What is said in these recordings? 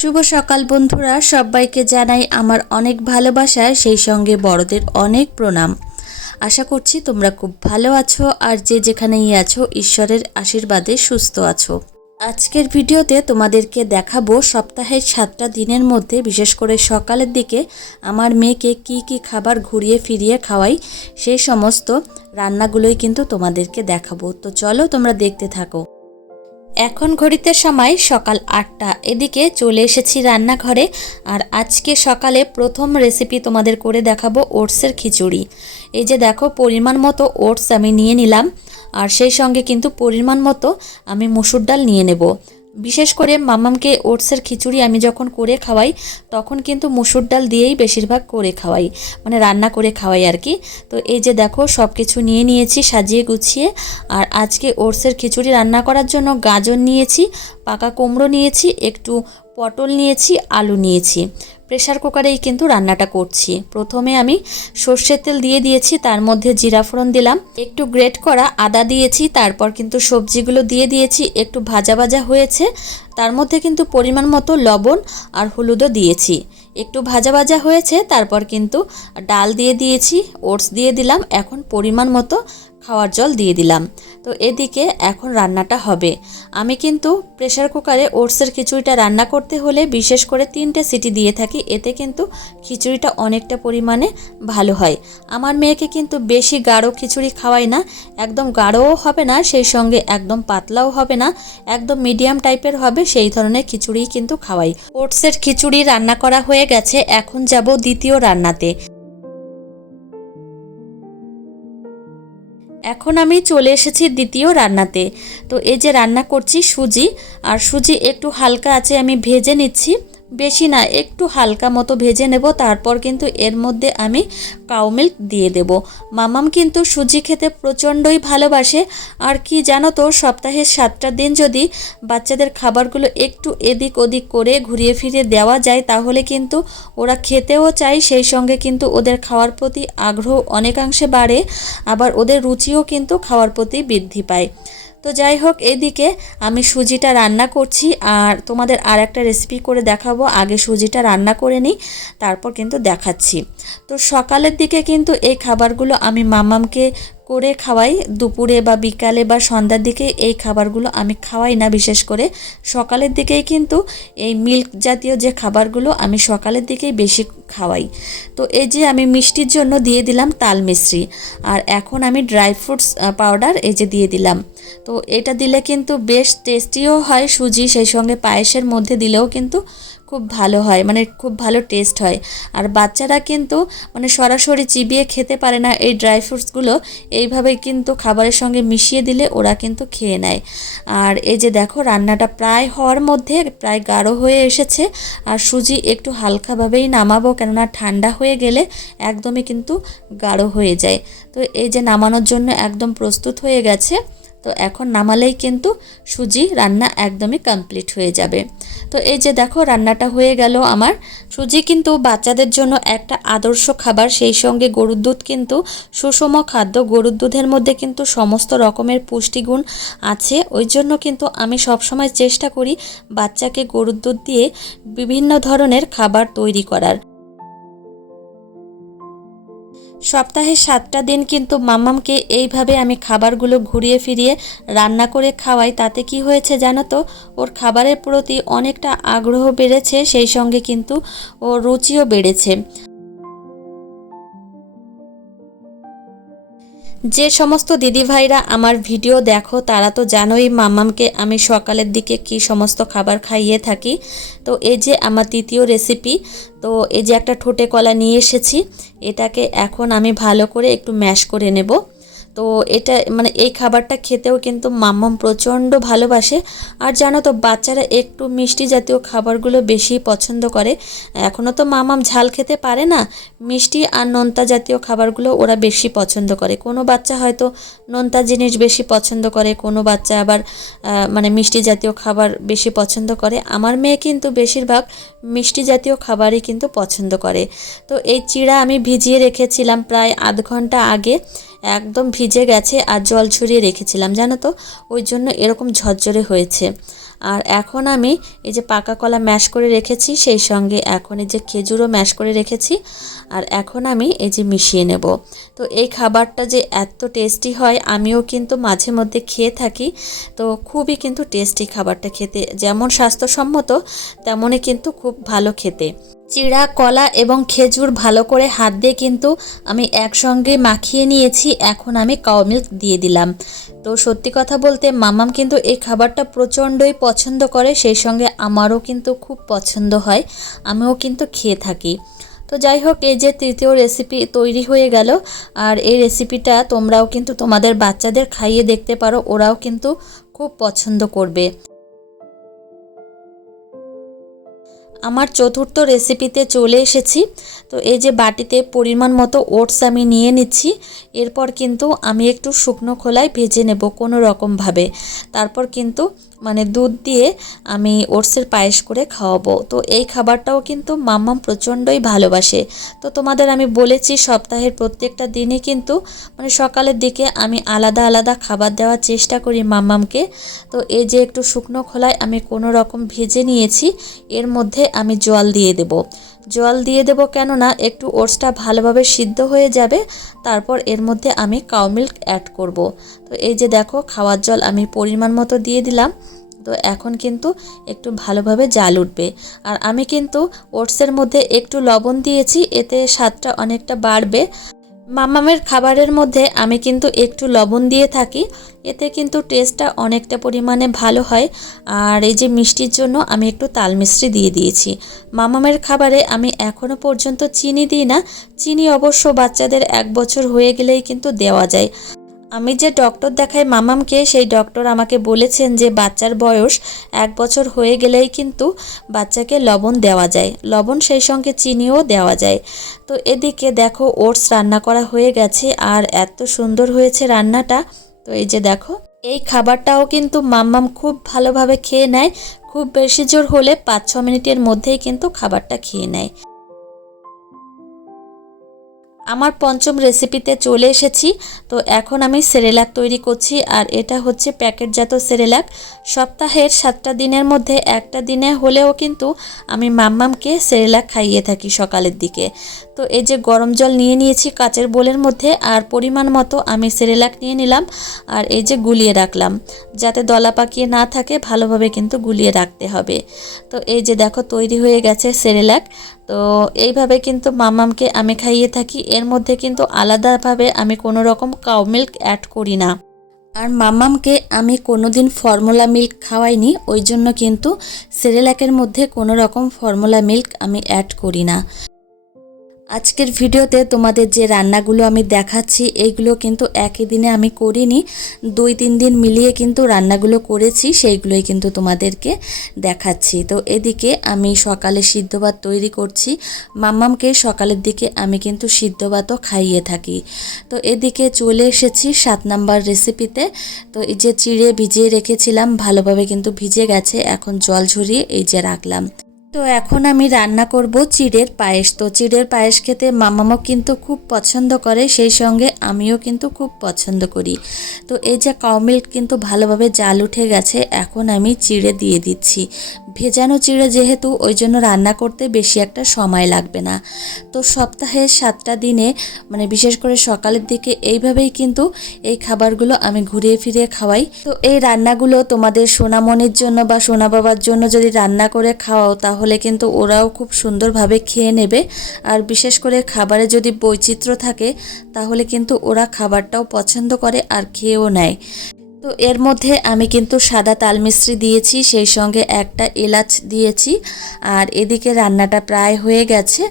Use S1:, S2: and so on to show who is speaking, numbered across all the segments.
S1: শুভ সকাল বন্ধুরা, সবাইকে জানাই আমার অনেক ভালোবাসা, সেই সঙ্গে বড়দের অনেক প্রণাম। আশা করছি তোমরা খুব ভালো আছো আর যে যেখানেই আছো, ঈশ্বরের আশীর্বাদে সুস্থ আছো। আজকের ভিডিওতে তোমাদেরকে দেখাবো সপ্তাহের সাতটা দিনের মধ্যে, বিশেষ করে সকালের দিকে, আমার মেয়েকে কি কি খাবার ঘুরিয়ে ফিরিয়ে খাওয়াই, সেই সমস্ত রান্নাগুলোই কিন্তু তোমাদেরকে দেখাবো। তো চলো তোমরা দেখতে থাকো। এখন ঘড়িতে সময় সকাল আটটা। এদিকে চলে এসেছি রান্নাঘরে, আর আজকে সকালে প্রথম রেসিপি তোমাদের করে দেখাবো ওটসের খিচুড়ি। এই যে দেখো, পরিমাণ মতো ওটস আমি নিয়ে নিলাম, আর সেই সঙ্গে কিন্তু পরিমাণ মতো আমি মুসুর ডাল নিয়ে নেব। বিশেষ করে মামামকে ওটসের খিচুড়ি আমি যখন করে খাওয়াই, তখন কিন্তু মুসুর ডাল দিয়েই বেশিরভাগ করে খাওয়াই মানে রান্না করে খাওয়াই আর কি। তো এই যে দেখো সব কিছু নিয়ে নিয়েছি, সাজিয়ে গুছিয়ে, আর আজকে ওটসের খিচুড়ি রান্না করার জন্য গাজর নিয়েছি, পাকা কুমড়ো নিয়েছি, একটু পটল নিয়েছি, আলু নিয়েছি। প্রেশার কুকারেই কিন্তু রান্নাটা করছি। প্রথমে আমি সর্ষের তেল দিয়ে দিয়েছি, তার মধ্যে জিরা ফোড়ন দিলাম। একটু গ্রেট করা আদা দিয়েছি, তারপর কিন্তু সবজিগুলো দিয়ে দিয়েছি, একটু ভাজা ভাজা হয়েছে। তার মধ্যে কিন্তু পরিমাণ মতো লবণ আর হলুদও দিয়েছি। একটু ভাজা ভাজা হয়েছে, তারপর কিন্তু ডাল দিয়ে দিয়েছি, ওটস দিয়ে দিলাম। এখন পরিমাণ মতো খাওয়ার জল দিয়ে দিলাম। তো এদিকে এখন রান্নাটা হবে। আমি কিন্তু প্রেশার কুকারে ওটসের খিচুড়িটা রান্না করতে হলে বিশেষ করে তিনটে সিটি দিয়ে থাকি, এতে কিন্তু খিচুড়িটা অনেকটা পরিমাণে ভালো হয়। আমার মেয়েকে কিন্তু বেশি গাঢ় খিচুড়ি খাওয়াই না, একদম গাঢ়ও হবে না, সেই সঙ্গে একদম পাতলাও হবে না, একদম মিডিয়াম টাইপের হবে, সেই ধরনের খিচুড়ি কিন্তু খাওয়াই। ওটসের খিচুড়ি রান্না করা হয়ে গেছে, এখন যাব দ্বিতীয় রান্নাতে। এখন আমি চলে এসেছি দ্বিতীয় রান্নাতে। তো এই যে রান্না করছি সুজি, আর সুজি একটু হালকা আছে, আমি ভেজে নিচ্ছি। বেশি না, একটু হালকা মতো ভেজে নেব, তারপর কিন্তু এর মধ্যে আমি কাউ মিল্ক দিয়ে দেব। মামাম কিন্তু সুজি খেতে প্রচণ্ডই ভালোবাসে। আর কি জানো তো, সপ্তাহের সাতটা দিন যদি বাচ্চাদের খাবারগুলো একটু এদিক ওদিক করে ঘুরিয়ে ফিরিয়ে দেওয়া যায়, তাহলে কিন্তু ওরা খেতেও চায়। সেই সঙ্গে কিন্তু ওদের খাওয়ার প্রতি আগ্রহ অনেকাংশে বাড়ে। আবার ওদের রুচিও কিন্তু খাওয়ার প্রতি বৃদ্ধি পায়। তো যাই হোক, এদিকে আমি সুজিটা রান্না করছি আর তোমাদের আর একটা রেসিপি করে দেখাবো। আগে সুজিটা রান্না করে নিই, তারপর কিন্তু দেখাচ্ছি। তো সকালের দিকে কিন্তু এই খাবারগুলো আমি মামামকে করে খাওয়াই। দুপুরে বা বিকালে বা সন্ধ্যার দিকে এই খাবারগুলো আমি খাওয়াই না, বিশেষ করে সকালের দিকেই কিন্তু এই মিল্ক জাতীয় যে খাবারগুলো আমি সকালের দিকেই বেশি খাওয়াই। তো এই যে আমি মিষ্টির জন্য দিয়ে দিলাম তাল মিশ্রি, আর এখন আমি ড্রাই ফ্রুটস পাউডার এই যে দিয়ে দিলাম। তো এটা দিলে কিন্তু বেশ টেস্টিও হয়, সুজি সেই সঙ্গে পায়েসের মধ্যে দিলেও কিন্তু খুব ভালো হয় মানে খুব ভালো টেস্ট হয়। আর বাচ্চারা কিন্তু মানে সরাসরি চিবিয়ে খেতে পারে না এই ড্রাই ফ্রুটসগুলো এইভাবে কিন্তু খাবারের সঙ্গে মিশিয়ে দিলে ওরা কিন্তু খেয়ে নেয়। আর এই যে দেখো, রান্নাটা প্রায় হওয়ার মধ্যে প্রায় গাঢ় হয়ে এসেছে। আর সুজি একটু হালকাভাবেই নামাবো, কেননা ঠান্ডা হয়ে গেলে একদমই কিন্তু গাঢ় হয়ে যায়। তো এই যে নামানোর জন্য একদম প্রস্তুত হয়ে গেছে। তো এখন নামালেই কিন্তু সুজি রান্না একদমই কমপ্লিট হয়ে যাবে। তো এই যে দেখো রান্নাটা হয়ে গেল আমার। সুজি কিন্তু বাচ্চাদের জন্য একটা আদর্শ খাবার, সেই সঙ্গে গরুর দুধ কিন্তু সুষম খাদ্য। গরুর দুধের মধ্যে কিন্তু সমস্ত রকমের পুষ্টিগুণ আছে। ওই জন্য কিন্তু আমি সবসময় চেষ্টা করি বাচ্চাকে গরুর দুধ দিয়ে বিভিন্ন ধরনের খাবার তৈরি করার। সপ্তাহে সাতটা দিন কিন্তু মাম্মামকে এইভাবে আমি খাবারগুলো ঘুরিয়ে ফিরিয়ে রান্না করে খাওয়াই। তাতে কি হয়েছে জানো তো? ওর খাবারের প্রতি অনেকটা আগ্রহ বেড়েছে, সেই সঙ্গে কিন্তু ও রুচিও বেড়েছে। যে সমস্ত দিদিভাইরা আমার ভিডিও দেখো, তারা তো জানোই মামামকে আমি সকালের দিকে কি সমস্ত খাবার খাইয়ে থাকি। তো এই যে আমার তৃতীয় রেসিপি তো এই যে একটা ঠোঁটে কলা নিয়ে এসেছি, এটাকে এখন আমি ভালো করে একটু ম্যাশ করে নেব। তো এটা মানে এই খাবারটা খেতেও কিন্তু মাম্মাম প্রচণ্ড ভালোবাসে। আর জানো তো, বাচ্চারা একটু মিষ্টি জাতীয় খাবারগুলো বেশি পছন্দ করে। এখনও তো মামাম ঝাল খেতে পারে না। মিষ্টি আর নোনতা জাতীয় খাবারগুলো ওরা বেশি পছন্দ করে। কোনো বাচ্চা হয়তো নোনতা জিনিস বেশি পছন্দ করে, কোনো বাচ্চা আবার মানে মিষ্টি জাতীয় খাবার বেশি পছন্দ করে। আমার মেয়ে কিন্তু বেশিরভাগ মিষ্টি জাতীয় খাবারই কিন্তু পছন্দ করে। তো এই চিড়া আমি ভিজিয়ে রেখেছিলাম প্রায় আধ ঘণ্টা আগে। একদম ভিজে গেছে আর জল ছড়িয়ে রেখেছিলাম, জানো তো? ওই জন্য এরকম ঝরঝরে হয়েছে। আর এখন আমি এই যে পাকা কলা ম্যাশ করে রেখেছি, সেই সঙ্গে এখন এই যে খেজুরও ম্যাশ করে রেখেছি। আর এখন আমি এই যে মিশিয়ে নেব। তো এই খাবারটা যে এত টেস্টি হয়, আমিও কিন্তু মাঝে মধ্যে খেয়ে থাকি। তো খুবই কিন্তু টেস্টি খাবারটা খেতে। যেমন স্বাস্থ্যসম্মত, তেমনই কিন্তু খুব ভালো খেতে। চিড়া, কলা এবং খেজুর ভালো করে হাত দিয়ে কিন্তু আমি একসঙ্গে মাখিয়ে নিয়েছি। এখন আমি কাউ মিল্ক দিয়ে দিলাম। তো সত্যি কথা বলতে মামাম কিন্তু এই খাবারটা প্রচণ্ডই পছন্দ করে। সেই সঙ্গে আমারও কিন্তু খুব পছন্দ হয়। আমিও কিন্তু খেয়ে থাকি। তো যাই হোক, এই যে তৃতীয় রেসিপি তৈরি হয়ে গেল। আর এই রেসিপিটা তোমরাও কিন্তু তোমাদের বাচ্চাদের খাইয়ে দেখতে পারো। ওরাও কিন্তু খুব পছন্দ করবে। আমার চতুর্থ রেসিপিতে চলে এসেছি। তো এই যে বাটিতে পরিমাণ মতো ওটস আমি নিয়ে নিচ্ছি। এরপর কিন্তু আমি একটু শুকনো খোলায় ভেজে নেব কোনো রকমভাবে। তারপর কিন্তু মানে দুধ দিয়ে আমি ওটসের পায়েস করে খাওয়াবো। তো এই খাবারটাও কিন্তু মাম্মাম প্রচণ্ডই ভালোবাসে। তো তোমাদের আমি বলেছি সপ্তাহের প্রত্যেকটা দিনে কিন্তু মানে সকালের দিকে আমি আলাদা আলাদা খাবার দেওয়ার চেষ্টা করি মাম্মামকে। তো এই যে একটু শুকনো খোলায় আমি কোনো রকম ভেজে নিয়েছি, এর মধ্যে আমি জল দিয়ে দেব। জল দিয়ে দেবো কেননা একটু ওটসটা ভালোভাবে সিদ্ধ হয়ে যাবে, তারপর এর মধ্যে আমি কাউ মিল্ক অ্যাড করব। তো এই যে দেখো, খাওয়ার জল আমি পরিমাণ মতো দিয়ে দিলাম। তো এখন কিন্তু একটু ভালোভাবে জাল উঠবে। আর আমি কিন্তু ওটসের মধ্যে একটু লবণ দিয়েছি, এতে স্বাদটা অনেকটা বাড়বে। মামামের খাবারের মধ্যে আমি কিন্তু একটু লবণ দিয়ে থাকি। এতে কিন্তু টেস্টটা অনেকটা পরিমাণে ভালো হয়। আর এই যে মিষ্টির জন্য আমি একটু তাল মিশ্রি দিয়ে দিয়েছি। মামামের খাবারে আমি এখনও পর্যন্ত চিনি দিই না। চিনি অবশ্য বাচ্চাদের এক বছর হয়ে গেলেই কিন্তু দেওয়া যায়। আমি যে ডক্টর দেখাই মামামকে, সেই ডক্টর আমাকে বলেছেন যে বাচ্চার বয়স এক বছর হয়ে গেলেই কিন্তু বাচ্চাকে লবণ দেওয়া যায়। লবণ সেই সঙ্গে চিনিও দেওয়া যায়। তো এদিকে দেখো ওটস রান্না করা হয়ে গেছে আর এত সুন্দর হয়েছে রান্নাটা। তো এই যে দেখো, এই খাবারটাও কিন্তু মাম্মাম খুব ভালোভাবে খেয়ে নেয়। খুব বেশি জোর হলে পাঁচ ছ মিনিটের মধ্যেই কিন্তু খাবারটা খেয়ে নেয়। আমার পঞ্চম রেসিপিতে চলে এসেছি। তো এখন আমি সেরেলাক তৈরি করছি আর এটা হচ্ছে প্যাকেটজাত সেরেলাক। সপ্তাহের সাতটা দিনের মধ্যে একটা দিনে হলেও কিন্তু আমি মাম্মামকে সেরেলাক খাইয়ে থাকি সকালের দিকে। তো এই যে গরম জল নিয়ে নিয়েছি কাচের বোলের মধ্যে আর পরিমাণ মতো আমি সেরেলাক নিয়ে নিলাম আর এই যে গুলিয়ে রাখলাম। যাতে দলা পাকিয়ে না থাকে, ভালোভাবে কিন্তু গুলিয়ে রাখতে হবে। তো এই যে দেখো তৈরি হয়ে গেছে সেরেলাক। তো এইভাবে কিন্তু মামামকে আমি খাইয়ে থাকি। এর মধ্যে কিন্তু আলাদাভাবে আমি কোনো রকম কাউ মিল্ক অ্যাড করি না। আর মামামকে আমি কোনোদিন ফর্মুলা মিল্ক খাওয়াইনি, ওই জন্য কিন্তু সেরেলাকের মধ্যে কোনো রকম ফর্মুলা মিল্ক আমি অ্যাড করি না। আজকের ভিডিওতে তোমাদের যে রান্নাগুলো আমি দেখাচ্ছি, এইগুলো কিন্তু একই দিনে আমি করিনি। দুই, তিন দিন মিলিয়ে কিন্তু রান্নাগুলো করেছি, সেইগুলোই কিন্তু তোমাদেরকে দেখাচ্ছি। তো এদিকে আমি সকালে সিদ্ধ ভাত তৈরি করছি। মাম্মামকে সকালের দিকে আমি কিন্তু সিদ্ধ ভাতও খাইয়ে থাকি। তো এদিকে চলে এসেছি সাত নাম্বার রেসিপিতে। তো এই যে চিড়ে ভিজিয়ে রেখেছিলাম, ভালোভাবে কিন্তু ভিজে গেছে, এখন জল ঝরিয়ে এই যে রাখলাম। তো এখন আমি রান্না করব চিড়ের পায়েস। তো চিড়ের পায়েস খেতে মামামও কিন্তু খুব পছন্দ করে, সেই সঙ্গে আমিও কিন্তু খুব পছন্দ করি। তো এই যে কাউ মিল্ক কিন্তু ভালোভাবে জাল উঠে গেছে, এখন আমি চিড়ে দিয়ে দিচ্ছি। ভেজানো চিড়ে যেহেতু, ওই জন্য রান্না করতে বেশি একটা সময় লাগবে না। তো সপ্তাহে সাতটা দিনে মানে বিশেষ করে সকালের দিকে এইভাবেই কিন্তু এই খাবারগুলো আমি ঘুরিয়ে ফিরিয়ে খাওয়াই। তো এই রান্নাগুলো তোমাদের সোনামণির জন্য বা সোনা বাবার জন্য যদি রান্না করে খাওয়াও, তাহলে কিন্তু ওরাও খুব সুন্দরভাবে খেয়ে নেবে। আর বিশেষ করে খাবারে যদি বৈচিত্র্য থাকে, তাহলে কিন্তু ওরা খাবারটাও পছন্দ করে আর খেয়েও নেয়। তো এর মধ্যে আমি কিন্তু সাদা তাল মিশ্রি দিয়েছি, সেই সঙ্গে একটা এলাচ দিয়েছি, আর এদিকে রান্নাটা প্রায় হয়ে গেছে।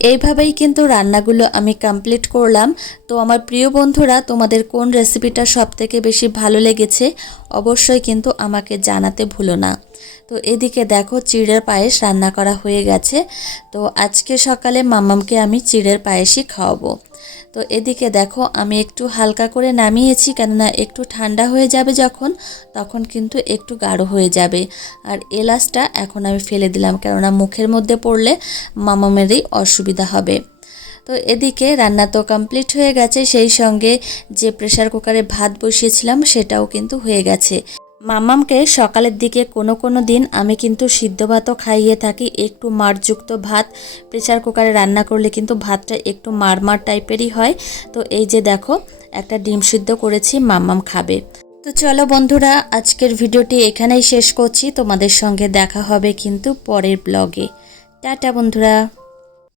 S1: এইভাবেই কিন্তু রান্নাগুলো আমি কমপ্লিট করলাম। তো আমার প্রিয় বন্ধুরা, তোমাদের কোন রেসিপিটা সব থেকে বেশি ভালো লেগেছে, অবশ্যই কিন্তু আমাকে জানাতে ভুলো না। তো এদিকে দেখো চিড়ের পায়েস রান্না করা হয়ে গেছে। তো আজকে সকালে মামামকে আমি চিড়ের পায়েসই খাওয়াবো। তো এদিকে দেখো আমি একটু হালকা করে নামিয়েছি, কেননা একটু ঠান্ডা হয়ে যাবে যখন, তখন কিন্তু একটু গাঢ় হয়ে যাবে। আর এলাচটা এখন আমি ফেলে দিলাম, কেননা মুখের মধ্যে পড়লে মামামেরই অসুবিধা হবে। তো এদিকে রান্না তো কমপ্লিট হয়ে গেছে, সেই সঙ্গে যে প্রেশার কুকারে ভাত বসিয়েছিলাম সেটাও কিন্তু হয়ে গেছে। মামামকে সকালের দিকে কোনো কোনো দিন আমি কিন্তু সিদ্ধ ভাতও খাইয়ে থাকি, একটু মারযুক্ত ভাত। প্রেসার কুকারে রান্না করলে কিন্তু ভাতটা একটু মারমার টাইপেরই হয়। তো এই যে দেখো, একটা ডিম সিদ্ধ করেছি মাম্মাম খাবে। তো চলো বন্ধুরা, আজকের ভিডিওটি এখানেই শেষ করছি। তোমাদের সঙ্গে দেখা হবে কিন্তু পরের ব্লগে। টাটা বন্ধুরা।